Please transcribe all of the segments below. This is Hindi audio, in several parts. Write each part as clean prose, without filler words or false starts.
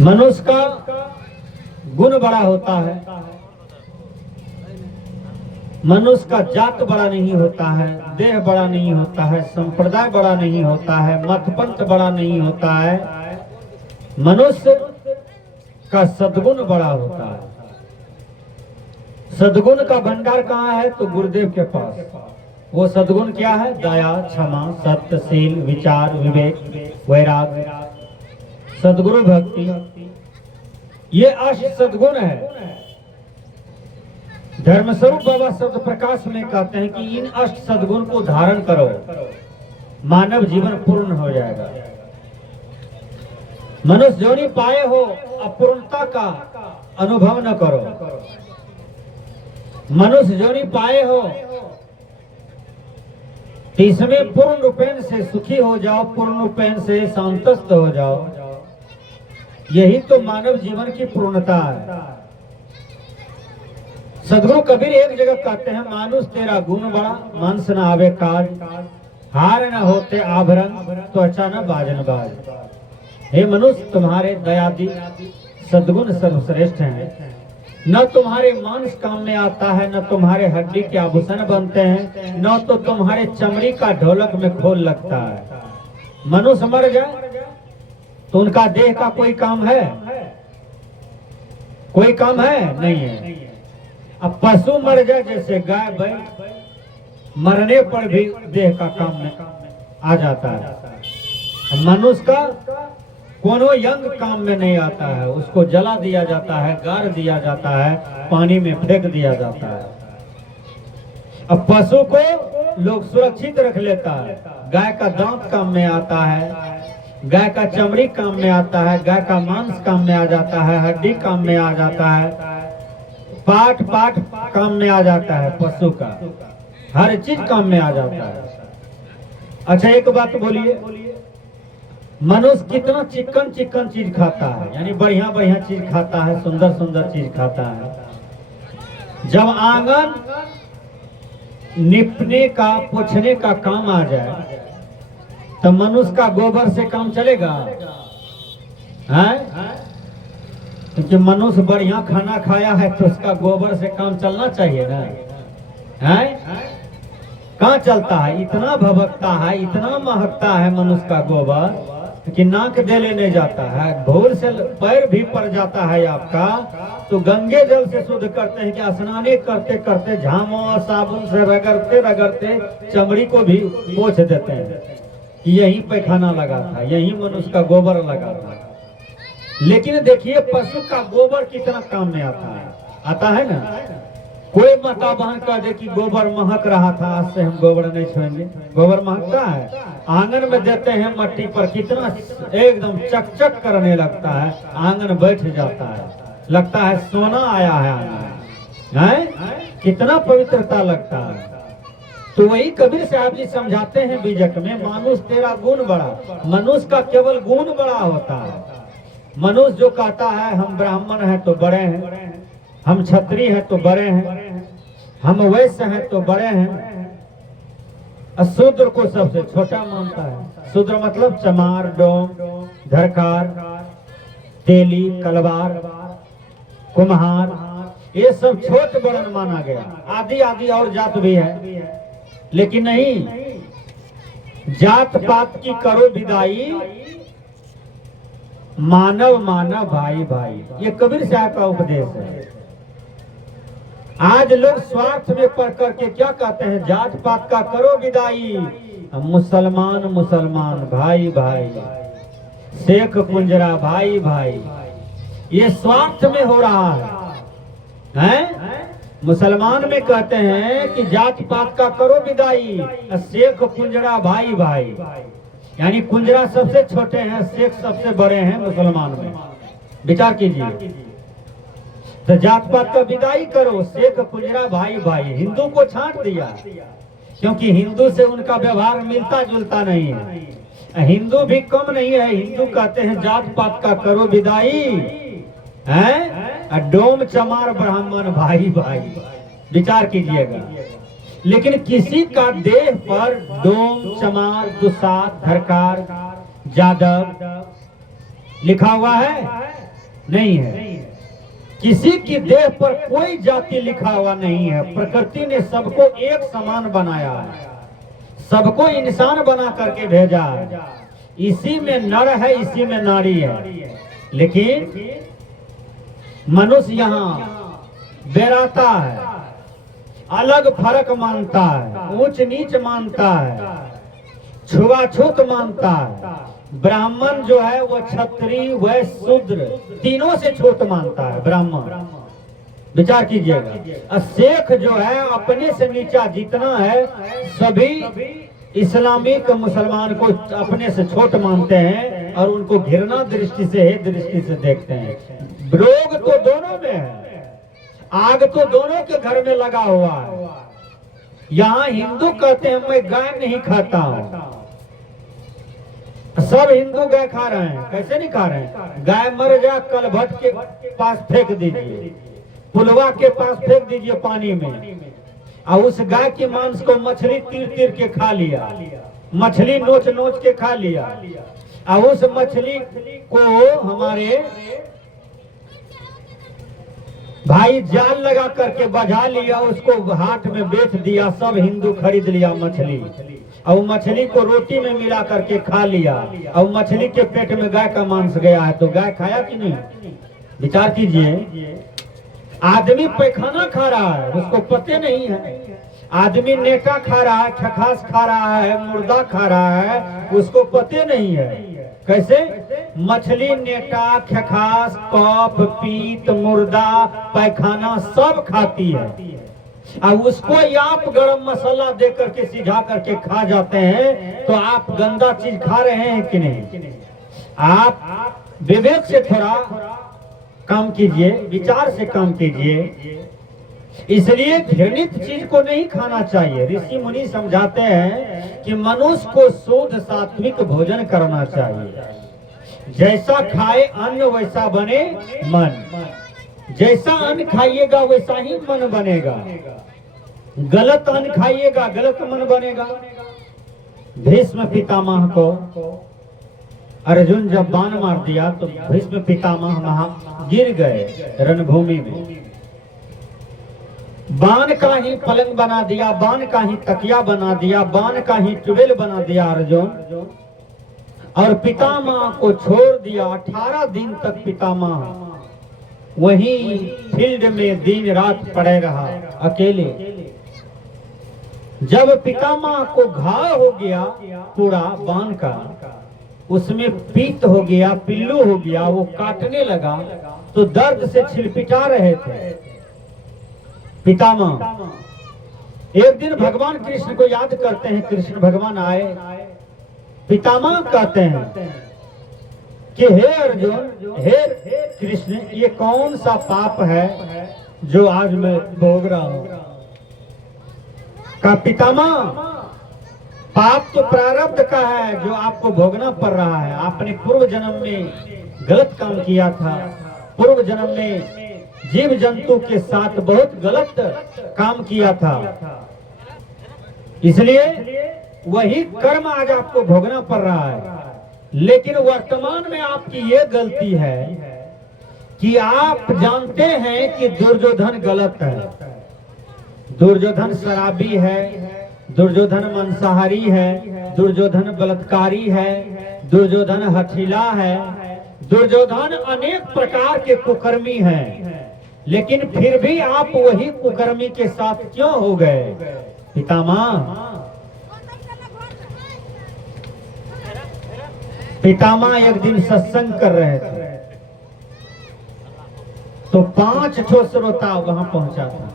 मनुष्य का गुण बड़ा होता है, मनुष्य का जात बड़ा नहीं होता है, देह बड़ा नहीं होता है, संप्रदाय बड़ा नहीं होता है, मतपंथ बड़ा नहीं होता है। मनुष्य का सद्गुण बड़ा होता है। सद्गुण का भंडार कहाँ है? तो गुरुदेव के पास। वो सद्गुण क्या है? दया, क्षमा, सत्यशील, विचार, विवेक, वैराग्य, सद्गुरु भक्ति, ये अष्ट सद्गुण है। धर्मस्वरूप बाबा शब्द प्रकाश में कहते हैं कि इन अष्ट सद्गुण को धारण करो, मानव जीवन पूर्ण हो जाएगा। मनुष्य जोनी पाए हो, अपूर्णता का अनुभव न करो। मनुष्य जोनी पाए हो तो इसमें पूर्ण रूपेण से सुखी हो जाओ, पूर्ण रूपेण से संतुष्ट हो जाओ। यही तो मानव जीवन की पूर्णता है। सदगुरु कबीर एक जगह कहते हैं, मानुष तेरा गुण बड़ा, मांस न आवे काज, हार न होते आभरण, त्वचा न बाजन बाज। हे मनुष्य, तुम्हारे दयादि सद्गुण सर्वश्रेष्ठ हैं। न तुम्हारे मांस काम में आता है, न तुम्हारे हड्डी के आभूषण बनते हैं, न तो तुम्हारे चमड़ी का ढोलक में खोल लगता है। मनुष्य मर जाए तो उनका देह का कोई काम है? कोई काम है? नहीं है। अब पशु मर जाए, जैसे गाय बैल, मरने पर भी देह का काम में आ जाता है। मनुष्य का कोनो यंग काम में नहीं आता है। उसको जला दिया जाता है, गाड़ दिया जाता है, पानी में फेंक दिया जाता है। अब पशु को लोग सुरक्षित रख लेता है। गाय का दांत काम में आता है, गाय का चमड़ी काम में आता है, गाय का मांस काम में आ जाता है, हड्डी काम में आ जाता है, पाट काम में आ जाता है। पशु का हर चीज काम में आ जाता है। अच्छा, एक बात बोलिए, मनुष्य कितना चिकन चिकन चीज खाता है, यानी बढ़िया बढ़िया चीज खाता है, सुंदर सुंदर चीज खाता है। जब आंगन निपने का, पोछने का काम आ जाए तो मनुष्य का गोबर से काम चलेगा? हैं? क्योंकि मनुष्य बढ़िया खाना खाया है तो उसका गोबर से काम चलना चाहिए ना। हैं? कहाँ चलता है? इतना भभकता है, इतना महकता है मनुष्य का गोबर कि नाक दे लेने जाता है। भूल से पैर भी पड़ जाता है आपका तो गंगे जल से शुद्ध करते हैं कि स्नाने करते करते झामो और साबुन से रगड़ते रगड़ते चमड़ी को भी पोंछ देते हैं कि यही पैखाना लगा था, यही मनुष्य का गोबर लगा था। लेकिन देखिए पशु का गोबर कितना काम में आता है। आता है ना? कोई माता बहन कह दे कि गोबर महक रहा था, आज से हम गोबर नहीं छुएंगे। गोबर महकता है, आंगन में देते हैं मट्टी पर, कितना एकदम चकचक करने लगता है, आंगन बैठ जाता है, लगता है सोना आया है आंगन है, कितना पवित्रता लगता है। तो वही कबीर साहब जी समझाते हैं बीजक में, मानुष तेरा गुण बड़ा। मनुष्य का केवल गुण बड़ा होता है। मनुष्य जो कहता है हम ब्राह्मण हैं तो बड़े हैं, हम क्षत्रिय हैं तो बड़े हैं, हम वैश्य हैं तो बड़े हैं, शूद्र को सबसे छोटा मानता है। शूद्र मतलब चमार, डोम, धरकार, तेली, कलवार, कुम्हार, ये सब छोट बड़न माना गया। आदि आदि और जात भी है, लेकिन नहीं, जात पात की करो विदाई, मानव मानव भाई भाई। ये कबीर साहब का उपदेश है। आज लोग स्वार्थ में पढ़ करके क्या कहते हैं? जात पात का करो विदाई, मुसलमान मुसलमान भाई भाई, शेख कुंजरा भाई भाई। ये स्वार्थ में हो रहा है? मुसलमान में कहते हैं कि जात पात का करो विदाई, शेख कुंजरा भाई भाई, यानी कुंजरा सबसे छोटे हैं, शेख सबसे बड़े हैं मुसलमान में। विचार कीजिए। तो जात पात का विदाई करो, शेख कुंजरा भाई भाई। हिंदू को छांट दिया क्योंकि हिंदू से उनका व्यवहार मिलता जुलता नहीं है। हिंदू भी कम नहीं है, हिंदू कहते हैं जात पात का करो विदाई, हैं? डोम चमार ब्राह्मण भाई भाई। विचार कीजिएगा। लेकिन किसी का देह पर डोम, चमार, दुसात, धरकार, जादव लिखा हुआ है? नहीं है। किसी की देह पर कोई जाति लिखा हुआ नहीं है। प्रकृति ने सबको एक समान बनाया है, सबको इंसान बना करके भेजा है। इसी में नर है, इसी में नारी है। लेकिन मनुष्य यहाँ बेराता है, अलग फर्क मानता है, ऊंच नीच मानता है, छुआछूत मानता है। ब्राह्मण जो है वो क्षत्रिय वह शूद्र तीनों से छोट मानता है ब्राह्मण। विचार कीजिएगा। शेख जो है अपने से नीचा जितना है सभी इस्लामिक मुसलमान को अपने से छोट मानते हैं और उनको घृणा दृष्टि से हे दृष्टि से देखते हैं। रोग तो दोनों में है, आग तो दोनों के घर में लगा हुआ है। यहाँ हिंदू कहते हैं मैं गाय नहीं खाता हूँ, सब हिंदू गाय खा रहे हैं। कैसे नहीं खा रहे हैं? गाय मर जा कल भट्ट के पास फेंक दीजिए, पुलवा के पास फेंक दीजिए पानी में, और उस गाय के मांस को मछली तीर तीर के खा लिया, मछली नोच नोच के खा लिया, और उस मछली को हमारे भाई जाल लगा करके बजा लिया, उसको हाट में बेच दिया, सब हिंदू खरीद लिया मछली, और मछली को रोटी में मिला करके खा लिया, और मछली के पेट में गाय का मांस गया है। तो गाय खाया कि नहीं? विचार कीजिए। आदमी पैखाना खा रहा है, उसको पते नहीं है। आदमी नेटा खा रहा है, खखास खा रहा है, मुर्दा खा रहा है, उसको पते नहीं है। कैसे? मछली नेटा खखास कफ पीत मुर्दा पैखाना सब खाती है, और उसको आप गरम मसाला दे करके सिझा करके खा जाते हैं। तो आप गंदा चीज खा रहे हैं कि नहीं? आप विवेक से थोड़ा काम कीजिए, विचार से काम कीजिए। इसलिए घृणित चीज को नहीं खाना चाहिए। ऋषि मुनि समझाते हैं कि मनुष्य को शुद्ध सात्विक भोजन करना चाहिए। जैसा खाए अन्न वैसा बने मन, जैसा अन्न खाइएगा वैसा ही मन बनेगा। गलत अन्न खाइएगा गलत मन बनेगा। भीष्म पितामह को अर्जुन जब बाण मार दिया तो भीष्म पितामह वहां गिर गए रणभूमि में। बाण का ही पलंग बना दिया, बाण का ही तकिया बना दिया, बाण का ही ट्यूबवेल बना दिया अर्जुन, और पितामह को छोड़ दिया। 18 दिन तक पितामह वही फील्ड में दिन रात पड़े रहा अकेले। जब पितामह को घाव हो गया पूरा बाण का, उसमें पीत हो गया, पिल्लू हो गया, वो काटने लगा तो दर्द से छिलपिटा रहे थे पितामह। एक दिन भगवान कृष्ण को याद करते हैं। कृष्ण भगवान आए, पितामह कहते हैं कि हे अर्जुन, हे कृष्ण, ये कौन सा पाप है जो आज मैं भोग रहा हूं? का पितामह, पाप तो प्रारब्ध का है जो आपको भोगना पड़ रहा है। आपने पूर्व जन्म में गलत काम किया था, पूर्व जन्म में जीव जंतु के साथ बहुत गलत काम किया था, इसलिए वही कर्म आज आपको भोगना पड़ रहा है। लेकिन वर्तमान में आपकी ये गलती है कि आप जानते हैं कि दुर्योधन गलत है, दुर्योधन शराबी है, दुर्योधन मांसाहारी है, दुर्योधन बलात्कारी है, दुर्योधन हठीला है, दुर्योधन अनेक प्रकार के कुकर्मी हैं। लेकिन फिर भी आप वही कुकर्मी के साथ क्यों हो गए? पितामह, पितामह एक दिन सत्संग कर रहे थे तो 5 श्रोता वहां पहुंचा था।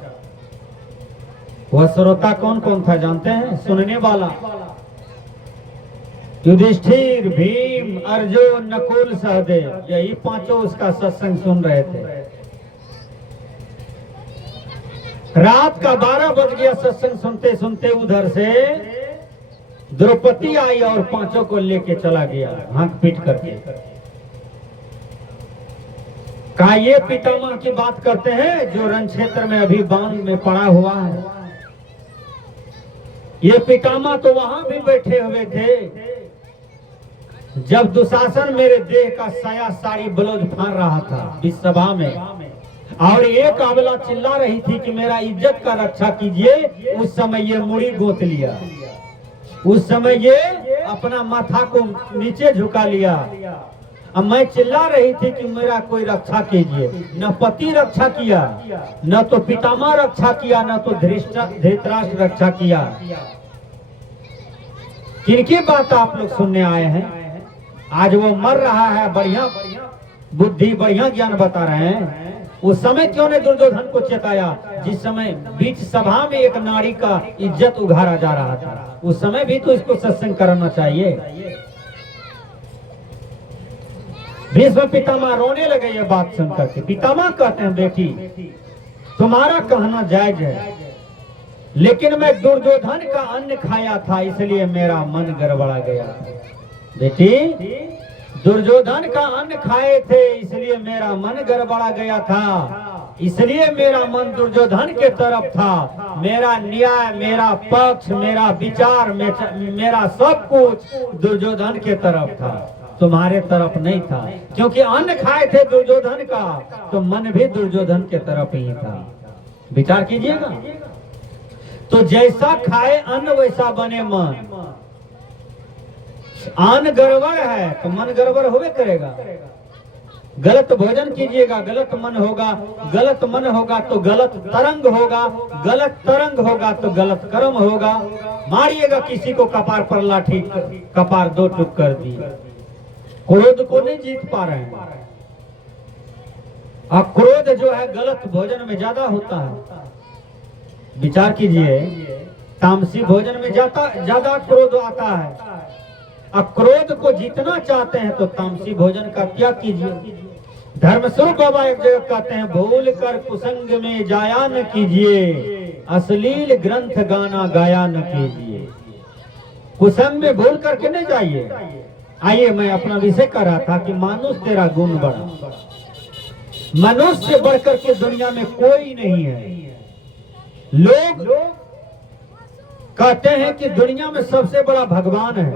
वह श्रोता कौन कौन था जानते हैं? सुनने वाला युधिष्ठिर, भीम, अर्जुन, नकुल, सहदेव, यही 5 उसका सत्संग सुन रहे थे। रात का 12 बज गया सत्संग सुनते सुनते। उधर से द्रौपदी आई और 5 को लेके चला गया हाथ पीट करके। कहा ये पितामह की बात करते हैं जो रण क्षेत्र में अभी बाण में पड़ा हुआ है? ये पितामह तो वहां भी बैठे हुए थे जब दुशासन मेरे देह का साया साड़ी ब्लाउज फाड़ रहा था इस सभा में, और एक अबला चिल्ला रही थी कि मेरा इज्जत का रक्षा कीजिए, उस समय ये मुड़ी गोत लिया, उस समय ये अपना माथा को नीचे झुका लिया। अब मैं चिल्ला रही थी कि मेरा कोई रक्षा कीजिए, न पति रक्षा किया, न तो पितामह रक्षा किया, न तो धृतराष्ट्र रक्षा किया। किनकी बात आप लोग सुनने आए हैं? आज वो मर रहा है, बढ़िया बुद्धि बढ़िया ज्ञान बता रहे हैं। उस समय क्यों ने दुर्योधन को चेताया, जिस समय बीच सभा में एक नारी का इज्जत उघाड़ा जा रहा था, उस समय भी तो इसको सत्संग करना चाहिए। भीष्म पितामह रोने लगे ये बात सुनकर के। पितामह कहते हैं बेटी तुम्हारा कहना जायज है, लेकिन मैं दुर्योधन का अन्न खाया था इसलिए मेरा मन गड़बड़ा गया। बेटी दुर्योधन का अन्न खाए थे इसलिए मेरा मन गड़बड़ा गया था, इसलिए मेरा मन दुर्योधन के तरफ था। मेरा न्याय, मेरा पक्ष, मेरा विचार, मेरा सब कुछ दुर्योधन के तरफ था, तुम्हारे तरफ नहीं था। क्योंकि अन्न खाए थे दुर्योधन का तो मन भी दुर्योधन के तरफ ही था। विचार कीजिएगा। तो जैसा खाए अन्न वैसा बने मन। अन्न गड़बड़ है तो मन गड़बड़ होवे करेगा। गलत भोजन कीजिएगा गलत मन होगा, गलत मन होगा तो गलत तरंग होगा, गलत तरंग होगा तो गलत कर्म होगा। मारिएगा किसी को कपार पर लाठी, कपार दो टुक कर दी। क्रोध को नहीं जीत पा रहे हैं। अब क्रोध जो है गलत भोजन में ज्यादा होता है। विचार कीजिए, तामसी भोजन में ज्यादा क्रोध आता है। अब क्रोध को जीतना चाहते हैं तो तामसी भोजन का त्याग कीजिए। धर्मस्वरूप बाबा एक जगह कहते हैं, भूल कर कुसंग में जाया न कीजिए, अश्लील ग्रंथ गाना गाया न कीजिए। कुसंग में भूल करके नहीं जाइए। आइए, मैं अपना विषय कर रहा था कि मानुष तेरा गुण बड़ा। मनुष्य से बढ़कर के दुनिया में कोई नहीं है। लोग कहते हैं कि दुनिया में सबसे बड़ा भगवान है।